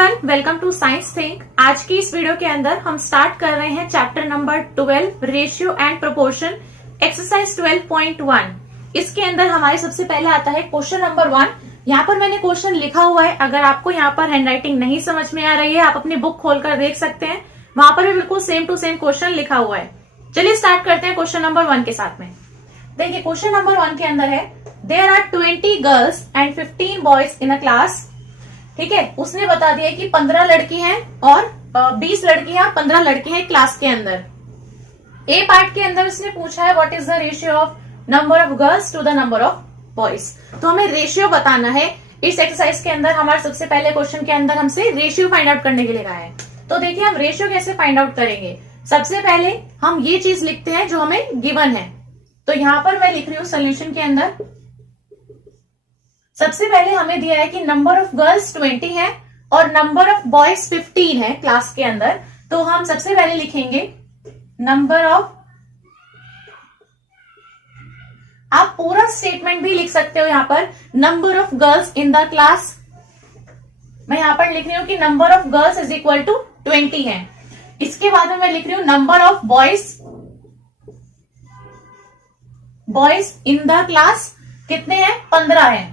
Everyone, welcome to Science Think. आज की इस वीडियो के अंदर हम स्टार्ट कर रहे हैं chapter number 12 ratio and proportion, exercise 12.1। इसके अंदर हमारे सबसे पहले आता है क्वेश्चन नंबर 1। यहाँ पर मैंने क्वेश्चन लिखा हुआ है। अगर आपको यहाँ पर हैंडराइटिंग नहीं समझ में आ रही है, आप अपनी बुक खोलकर देख सकते हैं, वहां पर भी बिल्कुल सेम टू सेम क्वेश्चन लिखा हुआ है। चलिए स्टार्ट करते हैं क्वेश्चन नंबर 1 के साथ में। देखिए क्वेश्चन नंबर 1 के अंदर है there are 20 girls and 15 boys in a class. ठीक है, उसने बता दिया कि 15 लड़की हैं और 20 लड़की हैं और 15 लड़के हैं क्लास के अंदर। ए पार्ट के अंदर उसने पूछा है what is the ratio of number of girls to the number of boys. तो हमें रेशियो बताना है। इस एक्सरसाइज के अंदर हमारे सबसे पहले क्वेश्चन के अंदर हमसे रेशियो फाइंड आउट करने के लिए कहा है। तो देखिए हम रेशियो कैसे फाइंड आउट करेंगे। सबसे पहले हम ये चीज लिखते हैं जो हमें गिवन है। तो यहां पर मैं लिख रही हूं सोल्यूशन के अंदर, सबसे पहले हमें दिया है कि नंबर ऑफ गर्ल्स 20 है और नंबर ऑफ बॉयज 15 है क्लास के अंदर। तो हम सबसे पहले लिखेंगे नंबर ऑफ, आप पूरा स्टेटमेंट भी लिख सकते हो यहां पर, number of girls in the class. मैं यहां पर लिख रही हूं कि number of girls is equal to 20 है। इसके बाद में मैं लिख रही हूं number of boys in the class कितने हैं, 15 है।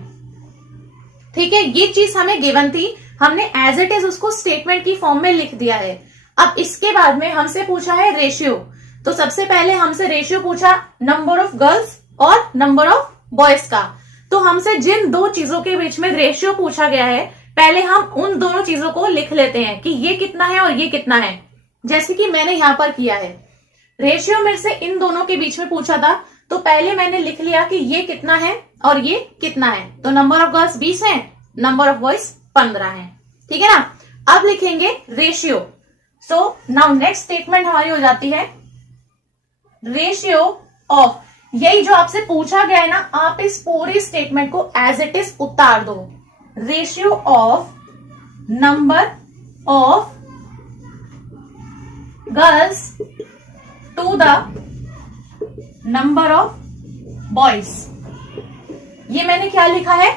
ठीक है, ये चीज हमें गिवन थी, हमने एज इट इज उसको स्टेटमेंट की फॉर्म में लिख दिया है। अब इसके बाद में हमसे पूछा है रेशियो। तो सबसे पहले हमसे रेशियो पूछा नंबर ऑफ गर्ल्स और नंबर ऑफ बॉयज का। तो हमसे जिन दो चीजों के बीच में रेशियो पूछा गया है, पहले हम उन दोनों चीजों को लिख लेते हैं कि ये कितना है और ये कितना है। जैसे कि मैंने यहां पर किया है, रेशियो मेरे से इन दोनों के बीच में पूछा था, तो पहले मैंने लिख लिया कि ये कितना है और ये कितना है। तो नंबर ऑफ गर्ल्स 20 है, नंबर ऑफ बॉयज 15 है। ठीक है ना। अब लिखेंगे ratio. So now next statement हमारी हो जाती है रेशियो ऑफ, यही जो आपसे पूछा गया है ना, आप इस पूरी स्टेटमेंट को एज इट इज उतार दो। Ratio of number of girls to the number of boys. ये मैंने क्या लिखा है,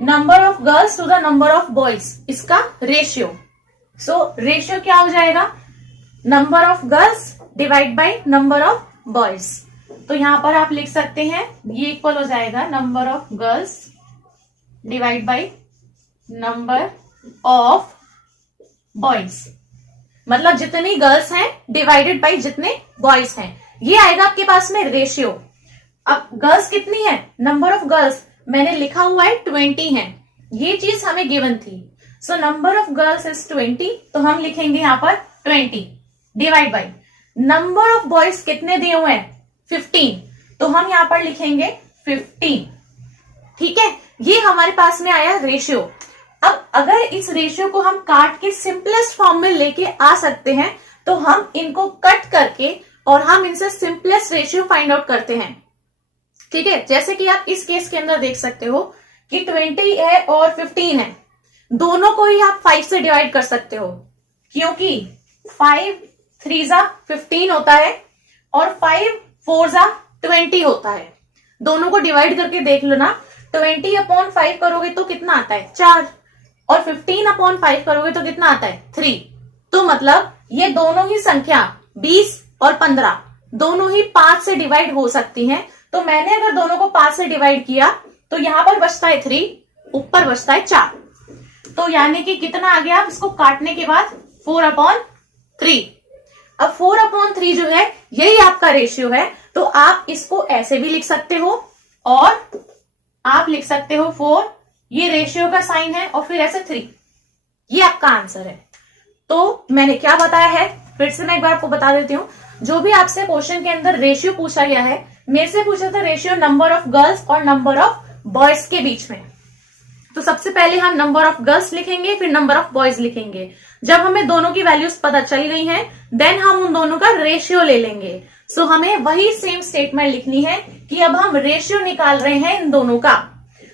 number of girls to the number of boys, इसका रेशियो। सो रेशियो क्या हो जाएगा, number of girls divide by number of boys. तो यहां पर आप लिख सकते हैं ये इक्वल हो जाएगा number of girls divide by number of boys, मतलब जितनी गर्ल्स हैं डिवाइडेड बाय जितने बॉयज हैं। ये आएगा आपके पास में रेशियो। अब गर्ल्स कितनी है, नंबर ऑफ गर्ल्स मैंने लिखा हुआ है 20 है, ये चीज हमें गिवन थी। So number of girls is 20, तो हम लिखेंगे यहां पर 20 divide by number of boys कितने दिए हुए हैं, 15, तो हम यहां पर लिखेंगे 15। ठीक है, ये हमारे पास में आया रेशियो। अब अगर इस रेशियो को हम काट के सिंपलेस्ट फॉर्म में लेके आ सकते हैं, तो हम इनको कट करके और हम इनसे सिंपलेस्ट रेशियो फाइंड आउट करते हैं। ठीक है, जैसे कि आप इस केस के अंदर देख सकते हो कि 20 है और 15 है, दोनों को ही आप 5 से डिवाइड कर सकते हो, क्योंकि 5 3 जा 15 होता है और 5 4 जा 20 होता है। दोनों को डिवाइड करके देख लो ना, 20/5 करोगे तो कितना आता है, 4, और 15/5 करोगे तो कितना आता है, 3। तो मतलब ये दोनों ही संख्या 20 और 15 दोनों ही 5 से डिवाइड हो सकती हैं। तो मैंने अगर दोनों को 5 से डिवाइड किया तो यहां पर बचता है 3, ऊपर बचता है 4। तो यानी कि कितना आ गया, इसको काटने के बाद 4/3। अब 4/3 जो है यही आपका रेशियो है। तो आप इसको ऐसे भी लिख सकते हो और आप लिख सकते हो 4, ये रेशियो का साइन है, और फिर ऐसे 3, ये आपका आंसर है। तो मैंने क्या बताया है, फिर से मैं एक बार आपको बता देती हूँ। जो भी आपसे क्वेश्चन के अंदर रेशियो पूछा गया है, मेरे से पूछा था रेशियो नंबर ऑफ गर्ल्स और नंबर ऑफ बॉयज के बीच में। तो सबसे पहले हम नंबर ऑफ गर्ल्स लिखेंगे, फिर नंबर ऑफ बॉयज लिखेंगे। जब हमें दोनों की वैल्यूज पता चल गई हैं, देन हम उन दोनों का रेशियो ले लेंगे। सो हमें वही सेम स्टेटमेंट लिखनी है कि अब हम रेशियो निकाल रहे हैं इन दोनों का।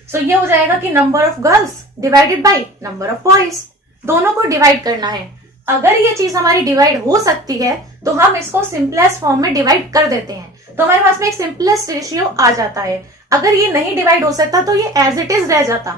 सो ये हो जाएगा कि number of girls divided by number of boys, दोनों को डिवाइड करना है। अगर ये चीज हमारी डिवाइड हो सकती है तो हम इसको सिंपलेस्ट फॉर्म में डिवाइड कर देते हैं, तो हमारे पास में एक सिंपलेस्ट रेशियो आ जाता है। अगर ये नहीं डिवाइड हो सकता तो ये एज इट इज रह जाता।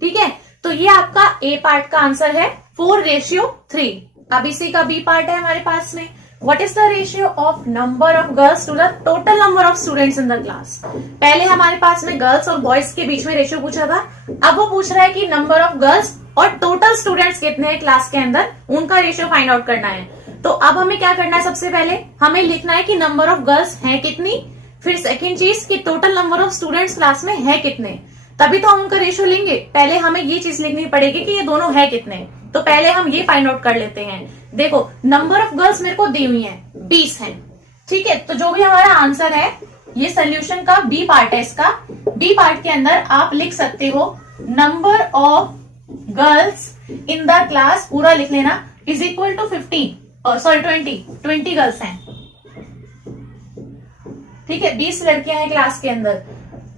ठीक है, तो ये आपका ए पार्ट का आंसर है 4:3। अब इसी का बी पार्ट है हमारे पास में, what is the ratio of number of girls to the total number of students in the class. पहले हमारे पास में गर्ल्स और बॉयज के बीच में रेशियो पूछा था, अब वो पूछ रहा है कि नंबर ऑफ गर्ल्स और टोटल स्टूडेंट्स कितने हैं क्लास के अंदर, उनका रेशियो फाइंड आउट करना है। तो अब हमें क्या करना है, सबसे पहले हमें लिखना है कि नंबर ऑफ गर्ल्स है कितनी, फिर सेकेंड चीज कि total number of students class में है कितने, तभी तो हम उनका रेशियो लेंगे। पहले हमें ये चीज लिखनी पड़ेगी कि ये दोनों है कितने, तो पहले हम ये फाइंड आउट कर लेते हैं। देखो नंबर ऑफ गर्ल्स मेरे को दी हुई है 20 है, ठीक है। तो जो भी हमारा आंसर है ये सोल्यूशन का बी पार्ट है, इसका बी पार्ट के अंदर आप लिख सकते हो number of girls in the class, पूरा लिख लेना, इज इक्वल टू 20 गर्ल्स हैं, ठीक है। 20 लड़कियां हैं क्लास के अंदर,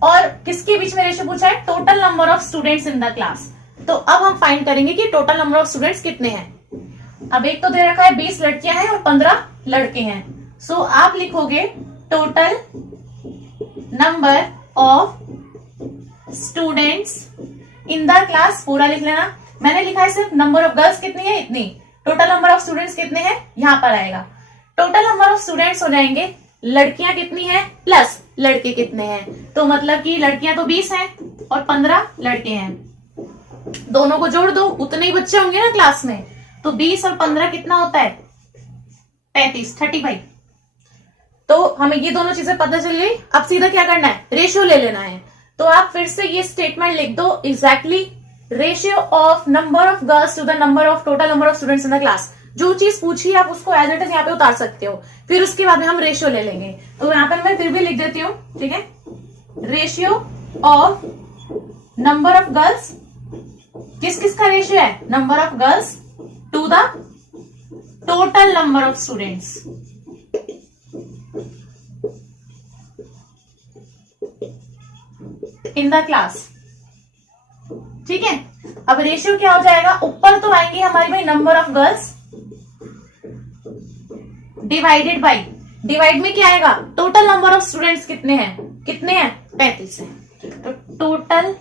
और किसके बीच में रेशियो पूछा है, total number of students in the class. तो अब हम फाइंड करेंगे कि टोटल नंबर ऑफ स्टूडेंट्स कितने हैं। अब एक तो दे रखा है 20 लड़कियां हैं और 15 लड़के हैं, सो आप लिखोगे total number of students in the class, पूरा लिख लेना। मैंने लिखा है सिर्फ नंबर ऑफ गर्ल्स कितनी है इतनी, टोटल नंबर ऑफ स्टूडेंट्स कितने हैं यहां पर आएगा। टोटल नंबर ऑफ स्टूडेंट्स हो जाएंगे लड़कियां कितनी हैं प्लस लड़के कितने हैं, तो मतलब कि लड़कियां तो 20 हैं और 15 लड़के हैं, दोनों को जोड़ दो, उतने ही बच्चे होंगे ना क्लास में, तो 20 और 15 कितना होता है 35। तो हमें ये दोनों चीजें पता चल गई। अब सीधा क्या करना है, रेशियो ले लेना है। तो आप फिर से ये स्टेटमेंट लिख दो, exactly ratio of number of girls to the number of total number of students in the class. जो चीज पूछी आप उसको एज इट इज यहाँ पे उतार सकते हो, फिर उसके बाद में हम रेशियो ले लेंगे। तो यहाँ पर मैं फिर भी लिख देती हूँ, ठीक है, ratio of number of girls, किस किस का रेशियो है, number of girls to the total number of students. In the class, ठीक है। अब रेशियो क्या हो जाएगा, ऊपर तो आएंगे हमारी भाई number of girls divided by, divide में क्या आएगा, टोटल नंबर ऑफ स्टूडेंट्स कितने हैं 35 है, तो टोटल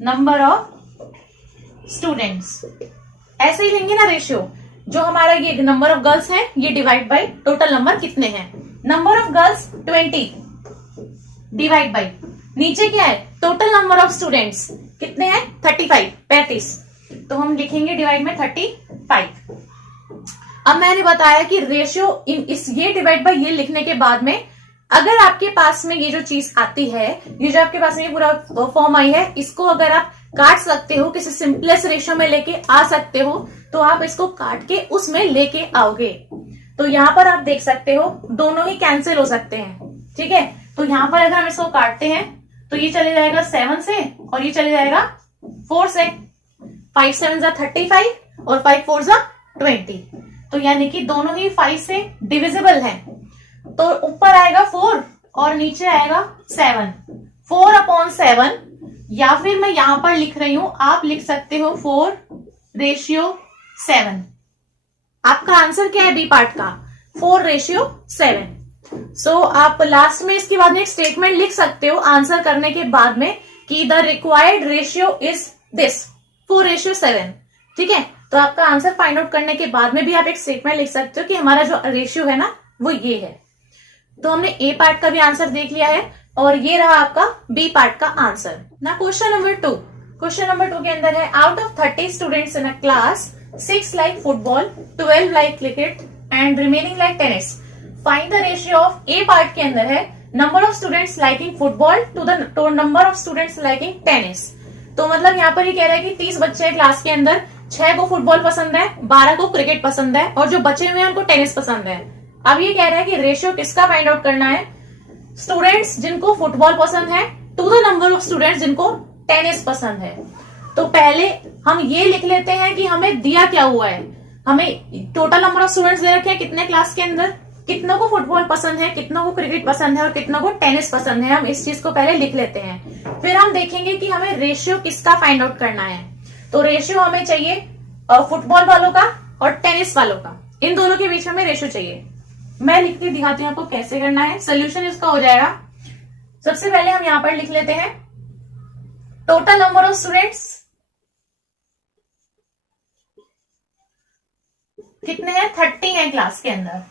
नंबर ऑफ स्टूडेंट्स, ऐसे ही लेंगे ना रेशियो। जो हमारा ये नंबर ऑफ गर्ल्स है ये डिवाइड बाई टोटल नंबर कितने हैं, number of girls 20 divide by, नीचे क्या है टोटल नंबर ऑफ स्टूडेंट्स कितने हैं 35, तो हम लिखेंगे डिवाइड में 35। अब मैंने बताया कि रेशियो इस ये डिवाइड बाय ये लिखने के बाद में अगर आपके पास में ये जो चीज आती है, ये जो आपके पास में पूरा फॉर्म आई है, इसको अगर आप काट सकते हो, किसी सिंपलेस्ट रेशियो में लेके आ सकते हो, तो आप इसको काट के उसमें लेके आओगे। तो यहाँ पर आप देख सकते हो दोनों ही कैंसिल हो सकते हैं, ठीक है। तो यहाँ पर अगर हम इसको काटते हैं तो ये चले जाएगा 7 से और ये चले जाएगा 4 से, 5 7 जा 35 और 5 4 जा 20, तो यानी कि दोनों ही 5 से डिविजिबल हैं। तो ऊपर आएगा 4 और नीचे आएगा 7, 4/7, या फिर मैं यहां पर लिख रही हूं, आप लिख सकते हो 4:7। आपका आंसर क्या है बी पार्ट का, 4:7। सो आप लास्ट में इसके बाद में एक स्टेटमेंट लिख सकते हो आंसर करने के बाद में कि the required ratio is this 4:7, ठीक है। तो आपका आंसर फाइंड आउट करने के बाद में भी आप एक स्टेटमेंट लिख सकते हो कि हमारा जो रेशियो है ना वो ये है। तो हमने ए पार्ट का भी आंसर देख लिया है और ये रहा आपका बी पार्ट का आंसर। ना क्वेश्चन नंबर 2, क्वेश्चन नंबर 2 के अंदर है out of 30 students in a class 6 like football, 12 like cricket and remaining like tennis, find the ratio of A part के अंदर है number of students liking football to the number of students liking tennis. तो मतलब यहाँ पर ये कह रहा है कि 30 बच्चे हैं क्लास के अंदर, 6 को फुटबॉल पसंद है, 12 को क्रिकेट पसंद है और जो बचे हुए हैं उनको टेनिस पसंद है। अब ये कह रहा है कि रेशियो किसका फाइंड आउट करना है, स्टूडेंट्स जिनको फुटबॉल पसंद है to the number of students जिनको टेनिस पसंद है। तो पहले हम ये लिख लेते हैं कि हमें दिया क्या हुआ है, हमें total number of students they रखे हैं कितने क्लास के अंदर, कितनों को फुटबॉल पसंद है, कितनों को क्रिकेट पसंद है और कितनों को टेनिस पसंद है। हम इस चीज को पहले लिख लेते हैं, फिर हम देखेंगे कि हमें रेशियो किसका फाइंड आउट करना है। तो रेशियो हमें चाहिए फुटबॉल वालों का और टेनिस वालों का, इन दोनों के बीच में हमें रेशियो चाहिए। मैं लिख के दिखाती हूँ आपको कैसे करना है। सोल्यूशन इसका हो जाएगा, सबसे पहले हम यहाँ पर लिख लेते हैं टोटल नंबर ऑफ स्टूडेंट्स कितने हैं? 30 हैं क्लास के अंदर।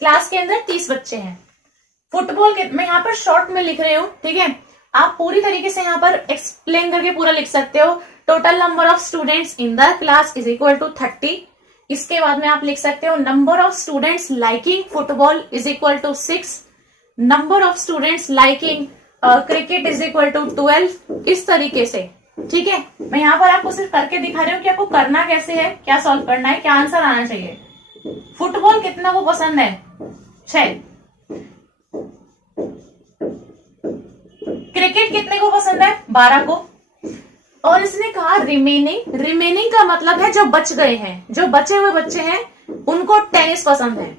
क्लास के अंदर 30 बच्चे हैं। फुटबॉल के मैं यहाँ पर शॉर्ट में लिख रही हूँ, ठीक है। आप पूरी तरीके से यहाँ पर एक्सप्लेन करके पूरा लिख सकते हो। Total number of students in the class is equal to 30। इसके बाद में आप लिख सकते हो number of students liking football is equal to 6। Number of students liking cricket is equal to 12। इस तरीके से, ठीक है। मैं यहाँ पर आपको सिर्फ करके दिखा रही हूँ कि आपको करना कैसे है, क्या सॉल्व करना है, क्या आंसर आना चाहिए। फुटबॉल कितना को पसंद है? 6। क्रिकेट कितने को पसंद है? 12 को। और इसने कहा रिमेनिंग। रिमेनिंग का मतलब है जो बच गए हैं, जो बचे हुए बच्चे हैं उनको टेनिस पसंद है।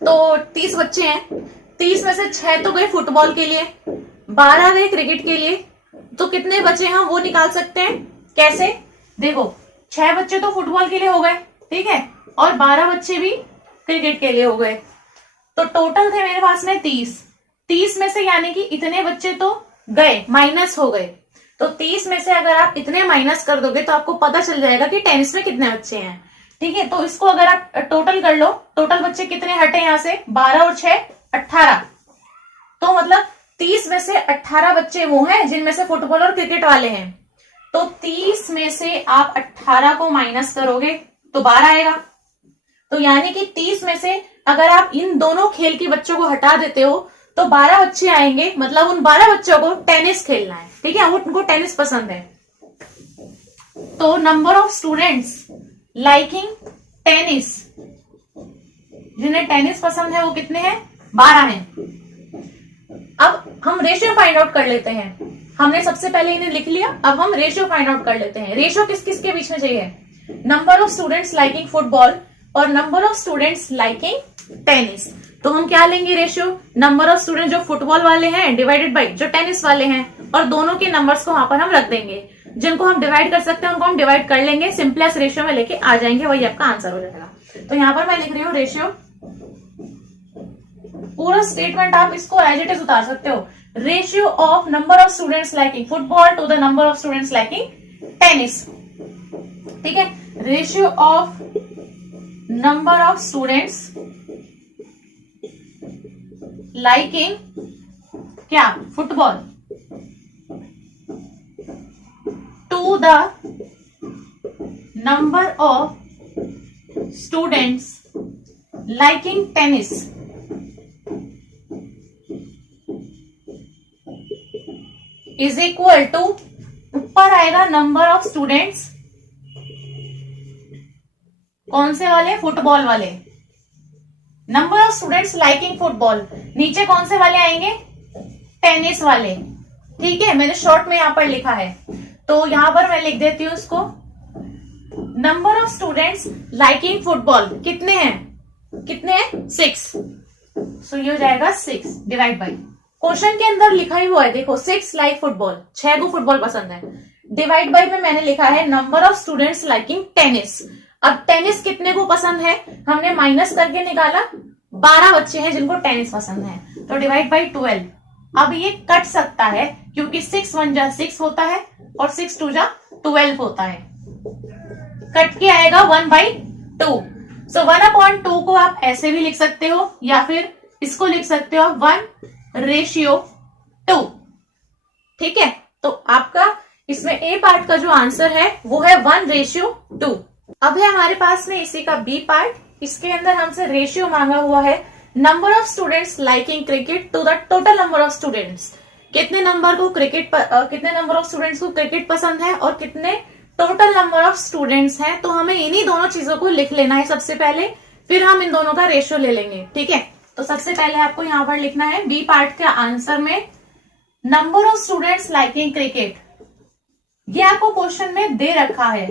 तो 30 बच्चे हैं, 30 में से 6 तो गए फुटबॉल के लिए, 12 गए क्रिकेट के लिए। तो कितने बचे हैं वो निकाल सकते हैं। कैसे? देखो 6 बच्चे तो फुटबॉल के लिए हो गए, ठीक है, और 12 बच्चे भी क्रिकेट के लिए हो गए। तो टोटल थे मेरे पास में 30। 30 में से यानी कि इतने बच्चे तो गए, माइनस हो गए। तो 30 में से अगर आप इतने माइनस कर दोगे तो आपको पता चल जाएगा कि टेनिस में कितने बच्चे हैं, ठीक है। तो इसको अगर आप टोटल कर लो, टोटल बच्चे कितने हटे यहां से? 12 और 6 18। तो मतलब 30 में से 18 बच्चे वो हैं जिनमें से फुटबॉल और क्रिकेट वाले हैं। तो 30 में से आप 18 को माइनस करोगे तो 12 आएगा। तो यानी कि 30 में से अगर आप इन दोनों खेल के बच्चों को हटा देते हो तो 12 बच्चे आएंगे। मतलब उन 12 बच्चों को टेनिस खेलना है, ठीक है, उनको टेनिस पसंद है। तो number of students liking tennis, जिन्हें टेनिस पसंद है वो कितने हैं? 12 हैं। अब हम रेशियो फाइंड आउट कर लेते हैं। हमने सबसे पहले इन्हें लिख लिया, अब हम रेशियो फाइंड आउट कर लेते हैं। रेशियो किस किस के बीच में चाहिए? Number of students liking football और number of students liking tennis. तो हम क्या लेंगे रेशियो? नंबर ऑफ स्टूडेंट जो फुटबॉल वाले हैं डिवाइडेड बाई जो टेनिस वाले हैं, और दोनों के नंबर्स को वहां पर हम रख देंगे। जिनको हम डिवाइड कर सकते हैं उनको हम डिवाइड कर लेंगे, सिंपलेस्ट रेशियो में लेके आ जाएंगे, वही आपका आंसर हो जाएगा। तो यहाँ पर मैं लिख रही हूँ रेशियो। पूरा स्टेटमेंट आप इसको एज इट इज उतार सकते हो। Ratio of number of students liking football to the number of students liking tennis, ठीक है। Ratio of number of students liking क्या? Football to the number of students liking tennis is equal to, ऊपर आएगा number of students कौन से वाले? Football वाले। Number of students liking football, नीचे कौन से वाले आएंगे? टेनिस वाले, ठीक है। मैंने शॉर्ट में यहां पर लिखा है, तो यहां पर मैं लिख देती हूं इसको। Number of students liking football कितने हैं? कितने हैं? 6। सो ये हो जाएगा 6 डिवाइड बाई, क्वेश्चन के अंदर लिखा ही हुआ है, देखो 6 लाइक फुटबॉल, 6 को फुटबॉल पसंद है। डिवाइड बाई में मैंने लिखा है number of students liking tennis. अब टेनिस कितने को पसंद है? हमने माइनस करके निकाला, 12 बच्चे हैं जिनको टेनिस पसंद है। तो डिवाइड बाई 12। अब ये कट सकता है क्योंकि 6 1 जा 6 होता है और 6 2 जा 12 होता है। कट के आएगा 1/2। सो 1/2 को आप ऐसे भी लिख सकते हो या फिर इसको लिख सकते हो 1/2, ठीक है। तो आपका इसमें ए पार्ट का जो आंसर है वो है 1/2। अब है हमारे पास में इसी का बी पार्ट। इसके अंदर हमसे रेशियो मांगा हुआ है number of students liking cricket to the total number of students. कितने नंबर को क्रिकेट कितने नंबर ऑफ स्टूडेंट्स को क्रिकेट पसंद है और कितने टोटल नंबर ऑफ स्टूडेंट्स हैं। तो हमें इन्हीं दोनों चीजों को लिख लेना है सबसे पहले, फिर हम इन दोनों का रेशियो ले लेंगे, ठीक है। तो सबसे पहले आपको यहां पर लिखना है बी पार्ट के आंसर में number of students liking cricket. ये आपको क्वेश्चन में दे रखा है।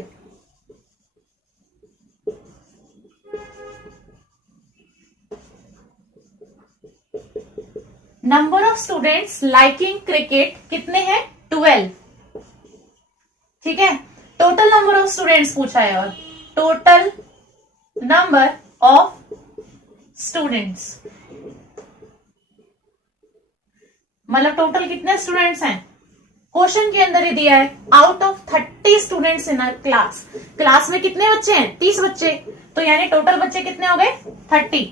Number of students liking cricket कितने हैं? 12, ठीक है। टोटल नंबर ऑफ स्टूडेंट्स पूछा है और टोटल नंबर ऑफ स्टूडेंट्स मतलब टोटल कितने स्टूडेंट्स हैं? क्वेश्चन के अंदर ही दिया है out of 30 students in a class, class में कितने बच्चे हैं? 30 बच्चे, तो यानी टोटल बच्चे कितने हो गए? 30।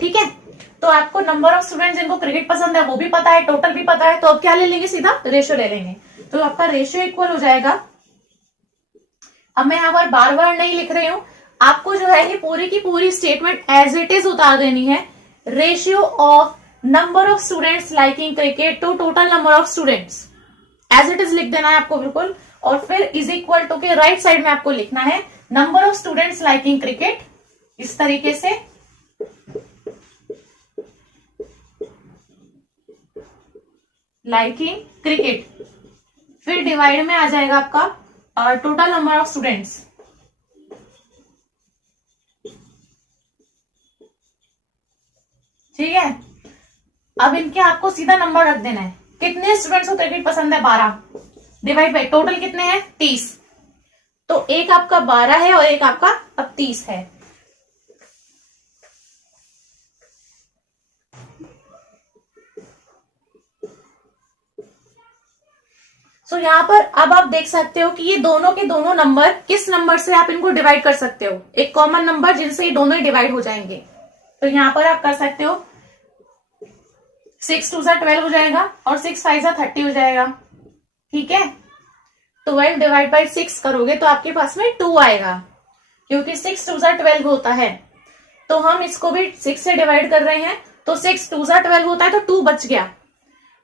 ठीक है, तो आपको नंबर ऑफ स्टूडेंट्स जिनको क्रिकेट पसंद है वो भी पता है, टोटल भी पता है, तो अब क्या ले लेंगे? सीधा रेशियो ले लेंगे। तो आपका रेशियो इक्वल हो जाएगा, अब मैं यहाँ पर बार बार नहीं लिख रही हूं, आपको जो है ये पूरी की पूरी स्टेटमेंट एज इट इज उतार देनी है। Ratio of number of students liking cricket to total number of students, as it is लिख देना है आपको बिल्कुल। और फिर इज इक्वल टू के राइट साइड में आपको लिखना है number of students liking cricket, इस तरीके से। लाइकिंग क्रिकेट, फिर डिवाइड में आ जाएगा आपका टोटल नंबर ऑफ स्टूडेंट्स। ठीक है, अब इनके आपको सीधा नंबर रख देना है। कितने स्टूडेंट्स को क्रिकेट पसंद है? 12, डिवाइड बाई टोटल कितने हैं? 30। तो एक आपका 12 है और एक आपका अब 30 है। तो यहां पर अब आप देख सकते हो कि ये दोनों के दोनों नंबर, किस नंबर से आप इनको डिवाइड कर सकते हो? एक कॉमन नंबर जिनसे ये दोनों ही डिवाइड हो जाएंगे। तो यहां पर आप कर सकते हो 6 2 12 हो जाएगा और 6 5 30 हो जाएगा। ठीक है, 12 डिवाइड बाई 6 करोगे तो आपके पास में 2 आएगा, क्योंकि 6 2 12 होता है। तो हम इसको भी 6 से डिवाइड कर रहे हैं, तो 6 2 12 होता है तो 2 बच गया,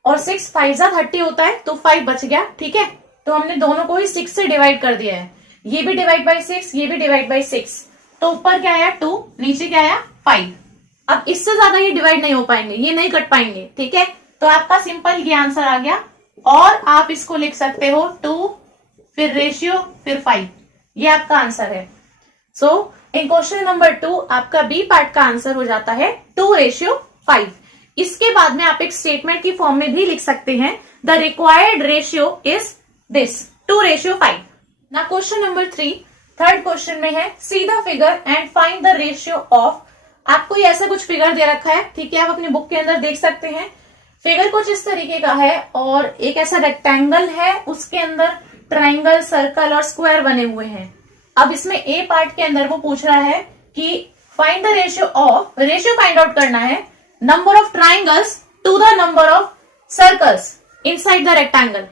और 6 5 30 होता है तो 5 बच गया। ठीक है, तो हमने दोनों को ही 6 से डिवाइड कर दिया है, ये भी डिवाइड बाई 6, ये भी डिवाइड बाई 6। तो ऊपर क्या आया? 2, नीचे क्या आया? 5। अब इससे ज्यादा ये डिवाइड नहीं हो पाएंगे, ये नहीं कट पाएंगे। ठीक है, तो आपका सिंपल ये आंसर आ गया। और आप इसको लिख सकते हो 2, फिर रेशियो, फिर 5, ये आपका आंसर है। सो इन क्वेश्चन नंबर 2 आपका बी पार्ट का आंसर हो जाता है 2:5। इसके बाद में आप एक स्टेटमेंट की फॉर्म में भी लिख सकते हैं, the required ratio is this 2:5। ना क्वेश्चन नंबर 3, थर्ड क्वेश्चन में है see the figure and find the ratio of. आपको ये ऐसा कुछ फिगर दे रखा है, ठीक है, आप अपनी बुक के अंदर देख सकते हैं। फिगर कुछ इस तरीके का है और एक ऐसा रेक्टेंगल है, उसके अंदर ट्राइंगल, सर्कल और स्क्वायर बने हुए हैं। अब इसमें ए पार्ट के अंदर वो पूछ रहा है कि find the ratio of, ratio find out करना है number of triangles to the number of circles inside the rectangle.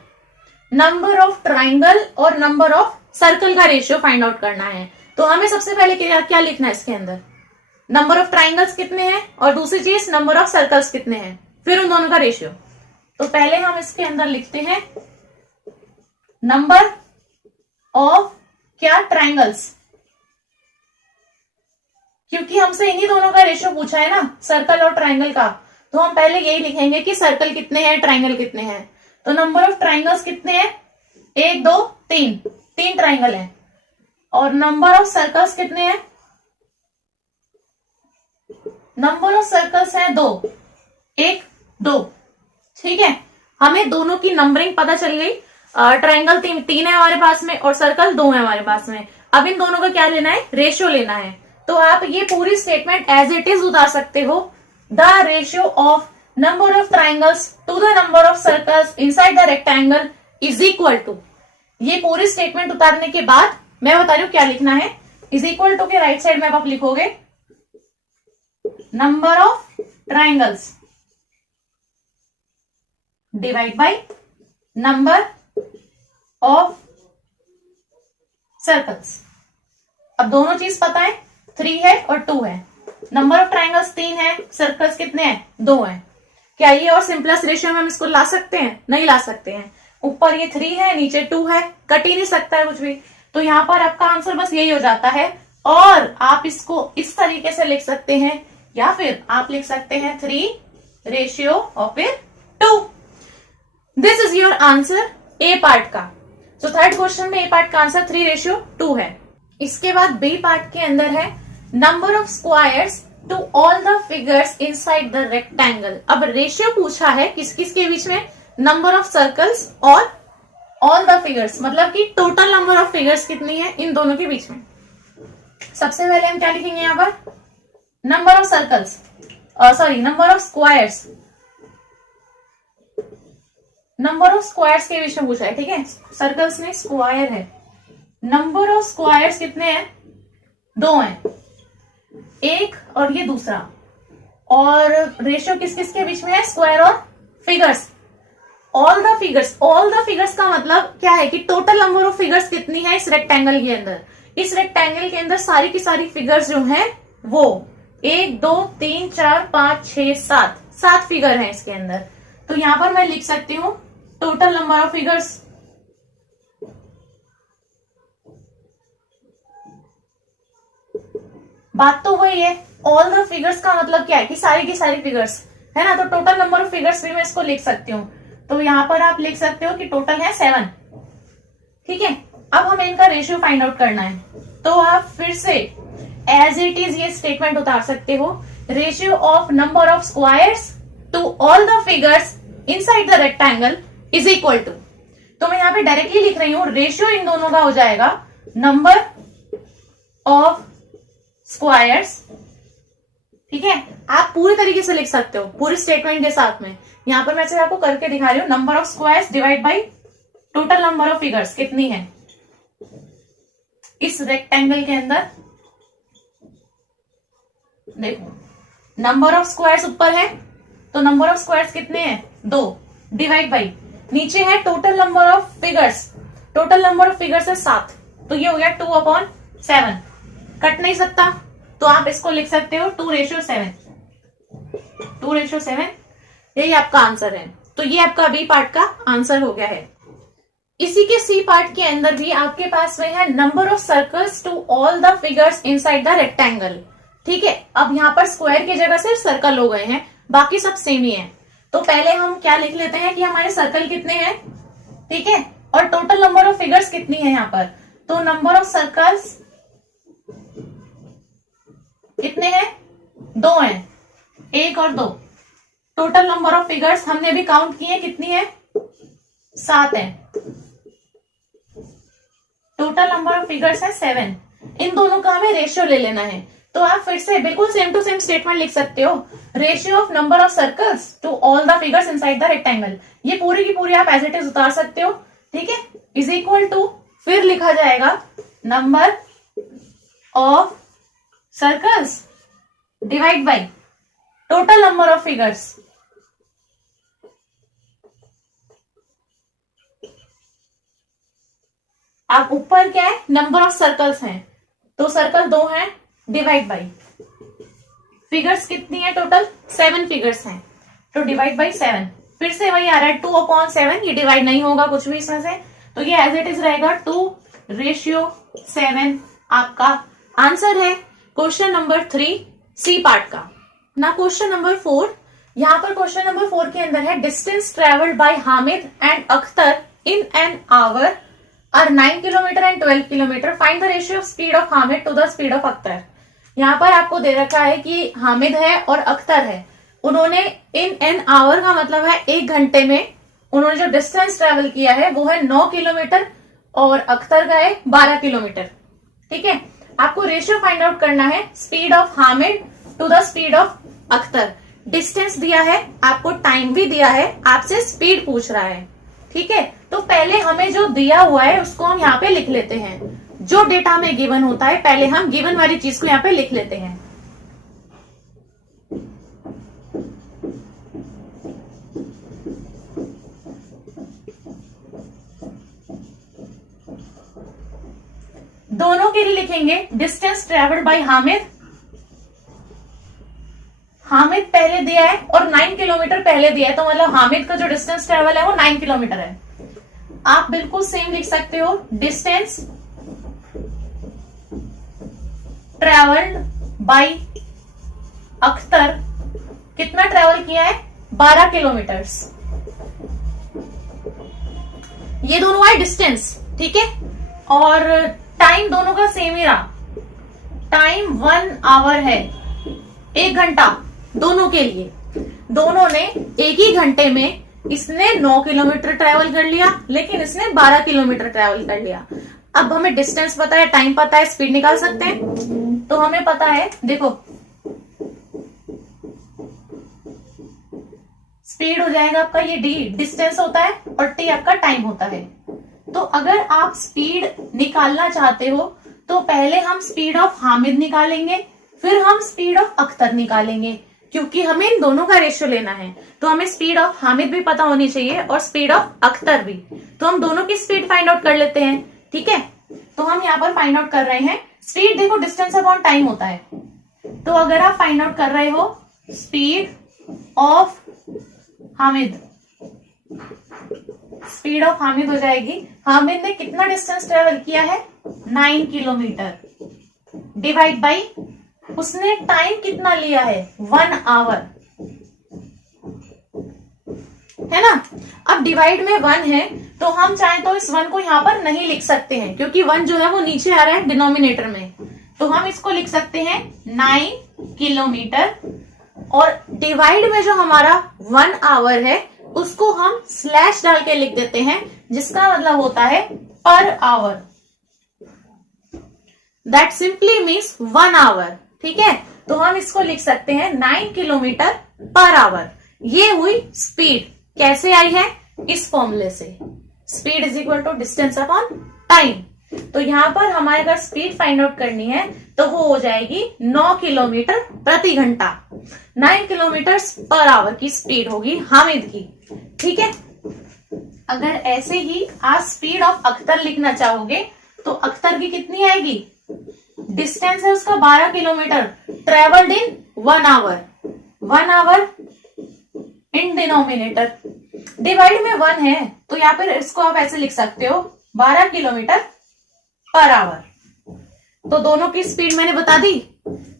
Number of triangle और नंबर ऑफ सर्कल का रेशियो फाइंड आउट करना है। तो हमें सबसे पहले क्या लिखना है इसके अंदर? नंबर ऑफ ट्राइंगल्स कितने हैं और दूसरी चीज नंबर ऑफ सर्कल्स कितने हैं, फिर उन दोनों का रेशियो। तो पहले हम इसके अंदर लिखते हैं नंबर ऑफ क्या? ट्राइंगल्स, क्योंकि हमसे इन्हीं दोनों का रेशियो पूछा है ना, सर्कल और ट्राइंगल का। तो हम पहले यही लिखेंगे कि सर्कल कितने हैं, ट्राइंगल कितने हैं। तो नंबर ऑफ ट्राइंगल्स कितने हैं? 1 2 3, 3 ट्राइंगल हैं। और नंबर ऑफ सर्कल्स कितने हैं? नंबर ऑफ सर्कल्स हैं 2, 1 2। ठीक है, हमें दोनों की नंबरिंग पता चल गई। ट्राइंगल 3 है हमारे पास में और सर्कल 2 है हमारे पास में। अब इन दोनों का क्या लेना है? रेशियो लेना है। तो आप ये पूरी स्टेटमेंट एज इट इज उतार सकते हो, the ratio of number of triangles to the number of circles inside the rectangle is equal to. ये पूरी स्टेटमेंट उतारने के बाद मैं बता रही हूं क्या लिखना है। इज इक्वल टू के राइट साइड में आप लिखोगे number of triangles divide by number of circles. अब दोनों चीज पता है, 3 है और 2 है। नंबर ऑफ ट्राइंगल्स 3 है, सर्कल्स कितने हैं? 2 हैं। क्या ये और सिंपलेस्ट रेशियो में हम इसको ला सकते हैं? नहीं ला सकते हैं। ऊपर ये 3 है, नीचे 2 है, कट ही नहीं सकता है कुछ भी। तो यहां पर आपका आंसर बस यही हो जाता है। और आप इसको इस तरीके से लिख सकते हैं, या फिर आप लिख सकते हैं 3 रेशियो और फिर 2। This is your answer A part का। तो थर्ड क्वेश्चन में ए पार्ट का आंसर 3:2 है। इसके बाद बी पार्ट के अंदर है number of squares to all the figures inside the rectangle. अब रेशियो पूछा है किस किस के बीच में? नंबर ऑफ सर्कल्स और ऑल द फिगर्स, मतलब कि टोटल नंबर ऑफ फिगर्स कितनी है इन दोनों के बीच में। सबसे पहले हम क्या लिखेंगे यहां पर? Number of circles, sorry number of squares number of squares के बीच में पूछा है, ठीक है, सर्कल्स में स्क्वायर है, नंबर ऑफ स्क्वायर्स कितने हैं, 2 हैं, एक और ये दूसरा, और रेशियो किस किस के बीच में है, स्क्वायर और फिगर्स, ऑल द फिगर्स का मतलब क्या है कि टोटल नंबर ऑफ फिगर्स कितनी है इस रेक्टेंगल के अंदर, इस रेक्टेंगल के अंदर सारी की सारी फिगर्स जो हैं वो 1 2 3 4 5 6 7 फिगर हैं इसके अंदर। तो यहां पर मैं लिख सकती हूं टोटल नंबर ऑफ फिगर्स, बात तो वही है, ऑल द फिगर्स का मतलब क्या है कि सारी की सारी फिगर्स है ना, तो टोटल नंबर ऑफ फिगर्स भी मैं इसको लिख सकती हूँ। तो यहां पर आप लिख सकते हो कि टोटल है 7, ठीक है। अब हमें इनका रेशियो फाइंड आउट करना है, तो आप फिर से एज इट इज ये स्टेटमेंट उतार सकते हो, ratio of number of squares to all the figures inside the rectangle is equal to, तो मैं यहां पे डायरेक्टली लिख रही हूं रेशियो इन दोनों का हो जाएगा नंबर ऑफ स्क्वायर्स, ठीक है। आप पूरे तरीके से लिख सकते हो पूरी स्टेटमेंट के साथ में, यहां पर मैं सिर्फ आपको करके दिखा रही हूं, number of squares divide by total number of figures कितनी है इस रेक्टेंगल के अंदर। देखो नंबर ऑफ स्क्वायर्स ऊपर है तो नंबर ऑफ स्क्वायर्स कितने हैं, 2, डिवाइड बाई नीचे है total number of figures, total number of figures है 7, तो ये हो गया 2/7, कट नहीं सकता तो आप इसको लिख सकते हो 2:7, 2:7, यही आपका आंसर है। तो ये आपका बी पार्ट का आंसर हो गया है। इसी के सी पार्ट के अंदर भी आपके पास में है number of circles to all the figures inside the rectangle, ठीक है। अब यहाँ पर स्क्वायर की जगह सिर्फ सर्कल हो गए हैं, बाकी सब सेम ही है। तो पहले हम क्या लिख लेते हैं कि हमारे सर्कल कितने हैं, ठीक है, और टोटल नंबर ऑफ फिगर्स कितनी है यहाँ पर, तो नंबर ऑफ सर्कल्स कितने हैं, 2 हैं, 1 और 2, टोटल नंबर ऑफ फिगर्स हमने अभी काउंट किए कितनी है, 7 है, टोटल नंबर ऑफ फिगर्स है 7, इन दोनों का हमें रेशियो ले लेना है। तो आप फिर से बिल्कुल सेम टू सेम स्टेटमेंट लिख सकते हो, ratio of number of circles to all the figures inside the rectangle, ये पूरी की पूरी आप एज इट इज उतार सकते हो, ठीक है, इज इक्वल टू फिर लिखा जाएगा number of circles divide by total number of figures, आप ऊपर क्या है नंबर ऑफ सर्कल्स हैं, तो सर्कल 2 हैं, डिवाइड बाई फिगर्स कितनी है, टोटल 7 फिगर्स हैं, तो डिवाइड बाई 7, फिर से वही आ रहा है 2/7, ये डिवाइड नहीं होगा कुछ भी इसमें से, तो ये एज इट इज रहेगा 2:7 आपका आंसर है क्वेश्चन नंबर 3 सी पार्ट का। ना क्वेश्चन नंबर 4, यहां पर क्वेश्चन नंबर 4 के अंदर है distance travelled by Hamid and Akhtar in an hour are 9 kilometre and 12 kilometre, find the ratio of speed of Hamid to the speed of Akhtar. यहाँ पर आपको दे रखा है कि हामिद है और अख्तर है, उन्होंने इन एन आवर का मतलब है 1 घंटे में उन्होंने जो डिस्टेंस ट्रेवल किया है वो है 9 किलोमीटर और अख्तर का है 12 किलोमीटर, ठीक है। आपको रेशियो फाइंड आउट करना है speed of Hamid to the speed of Akhtar, distance दिया है आपको, टाइम भी दिया है, आपसे स्पीड पूछ रहा है, ठीक है। तो पहले हमें जो दिया हुआ है उसको हम यहाँ पे लिख लेते हैं, जो डेटा में गिवन होता है पहले हम गिवन वाली चीज को यहाँ पे लिख लेते हैं। दोनों के लिए लिखेंगे distance travelled by Hamid, Hamid पहले दिया है और 9 किलोमीटर पहले दिया है, तो मतलब हामिद का जो डिस्टेंस ट्रेवल है वो 9 किलोमीटर है। आप बिल्कुल सेम लिख सकते हो, डिस्टेंस ट्रेवल्ड बाय अख्तर कितना ट्रेवल किया है, 12 किलोमीटर्स, ये दोनों है डिस्टेंस, ठीक है। और टाइम दोनों का सेम ही रहा, टाइम 1 आवर है, 1 घंटा दोनों के लिए, दोनों ने एक ही घंटे में, इसने 9 किलोमीटर ट्रेवल कर लिया लेकिन इसने 12 किलोमीटर ट्रेवल कर लिया। अब हमें डिस्टेंस पता है, टाइम पता है, स्पीड निकाल सकते हैं। तो हमें पता है, देखो स्पीड हो जाएगा आपका ये डी डिस्टेंस होता है और टी आपका टाइम होता है। तो अगर आप स्पीड निकालना चाहते हो तो पहले हम स्पीड ऑफ हामिद निकालेंगे, फिर हम स्पीड ऑफ अख्तर निकालेंगे, क्योंकि हमें इन दोनों का रेशियो लेना है। तो हमें स्पीड ऑफ हामिद भी पता होनी चाहिए और स्पीड ऑफ अख्तर भी। तो हम दोनों की स्पीड फाइंड आउट कर लेते हैं, ठीक है। तो हम यहाँ पर फाइंड आउट कर रहे हैं स्पीड, देखो डिस्टेंस अपॉन टाइम होता है। तो अगर आप फाइंड आउट कर रहे हो speed of Hamid, speed of Hamid हो जाएगी, हामिद ने कितना डिस्टेंस ट्रेवल किया है 9 किलोमीटर, डिवाइड बाई उसने टाइम कितना लिया है 1 आवर, है ना। अब डिवाइड में 1 है तो हम चाहे तो इस 1 को यहां पर नहीं लिख सकते हैं, क्योंकि 1 जो है वो नीचे आ रहा है डिनोमिनेटर में। तो हम इसको लिख सकते हैं 9 किलोमीटर, और डिवाइड में जो हमारा 1 आवर है उसको हम स्लैश डाल के लिख देते हैं, जिसका मतलब होता है per hour. That simply means 1 hour, ठीक है। तो हम इसको लिख सकते हैं 9 किलोमीटर पर आवर। ये हुई स्पीड, कैसे आई है इस फॉर्मूले से, speed is equal to distance upon time. तो यहां पर हमारे अगर स्पीड फाइंड आउट करनी है तो वो हो जाएगी 9 किलोमीटर प्रति घंटा, 9 किलोमीटर पर आवर की स्पीड होगी हामिद की, ठीक है। अगर ऐसे ही आप स्पीड ऑफ अख्तर लिखना चाहोगे तो अख्तर की कितनी आएगी, डिस्टेंस है उसका 12 kilometre, travelled in 1 hour, 1 hour in denominator, divide में 1 है तो यहाँ पर इसको आप ऐसे लिख सकते हो 12 किलोमीटर पर आवर। तो दोनों की स्पीड मैंने बता दी,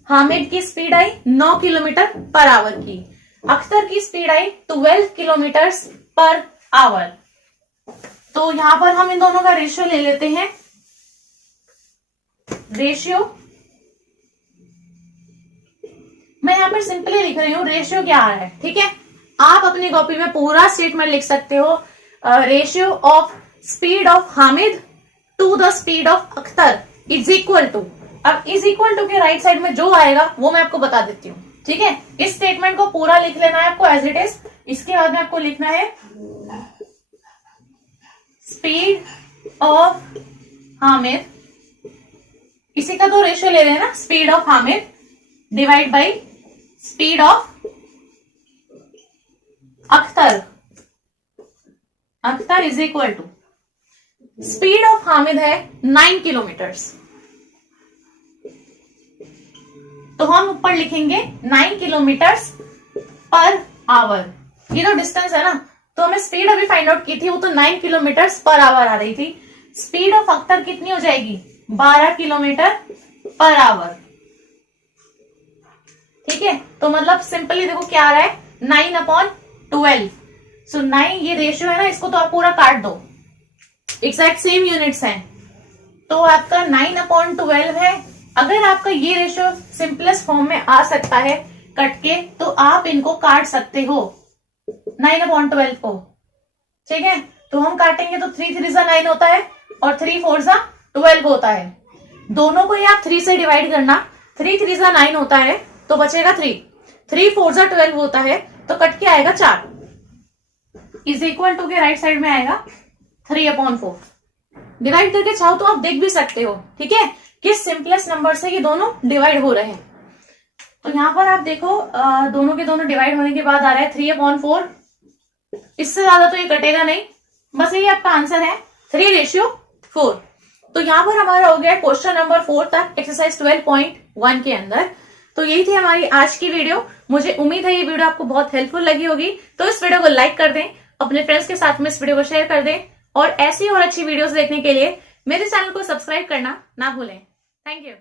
हामिद की स्पीड आई 9 किलोमीटर पर आवर की, अख्तर की स्पीड आई 12 किलोमीटर पर आवर। तो यहां पर हम इन दोनों का रेशियो ले लेते हैं, रेशियो मैं यहां पर सिंपली लिख रही हूं रेशियो क्या आ रहा है, ठीक है। आप अपनी कॉपी में पूरा स्टेटमेंट लिख सकते हो, ratio of speed of Hamid to the speed of Akhtar is equal to, अब इज इक्वल टू के राइट साइड में जो आएगा वो मैं आपको बता देती हूँ, ठीक है। इस स्टेटमेंट को पूरा लिख लेना है आपको एज इट इज। इसके बाद में आपको लिखना है स्पीड ऑफ हामिद, इसी का तो रेशियो ले लेना, speed of Hamid divide by speed of Akhtar, Akhtar is equal to speed of Hamid है 9 किलोमीटर्स, तो हम ऊपर लिखेंगे 9 किलोमीटर्स पर आवर। ये तो डिस्टेंस है ना, तो हमें स्पीड अभी फाइंड आउट की थी, वो तो 9 किलोमीटर्स पर आवर आ रही थी। स्पीड ऑफ अख्तर कितनी हो जाएगी 12 किलोमीटर पर आवर, ठीक है। तो मतलब सिंपली देखो क्या आ रहा है 9/12। सो 9 ये रेशियो है ना, इसको तो आप पूरा काट दो, एग्जैक्ट सेम यूनिट्स हैं, तो आपका 9/12 है। अगर आपका ये रेशियो सिंपलेस्ट फॉर्म में आ सकता है कट के, तो आप इनको काट सकते हो 9/12 को, ठीक है। तो हम काटेंगे तो 3 3 9 होता है और 3 4 12 होता है। दोनों को ही आप 3 से डिवाइड करना, 3 3 9 होता है तो बचेगा 3, 3 4 12 होता है तो कट के आएगा 4, इज इक्वल टू के राइट साइड में आएगा 3/4। डिवाइड करके चाहो तो आप देख भी सकते हो, ठीक है, किस सिंपलेस्ट नंबर से ये दोनों डिवाइड हो रहे हैं। तो यहां पर आप देखो दोनों के दोनों डिवाइड होने के बाद आ रहा है 3/4, इससे ज्यादा तो ये कटेगा नहीं, बस यही आपका आंसर है 3:4। तो यहां पर हमारा हो गया क्वेश्चन नंबर 4 तक एक्सरसाइज 12.1 के अंदर। तो यही थी हमारी आज की वीडियो। मुझे उम्मीद है ये वीडियो आपको बहुत हेल्पफुल लगी होगी, तो इस वीडियो को लाइक कर दें, अपने फ्रेंड्स के साथ में इस वीडियो को शेयर कर दें, और ऐसी और अच्छी वीडियोस देखने के लिए मेरे चैनल को सब्सक्राइब करना ना भूलें। Thank you.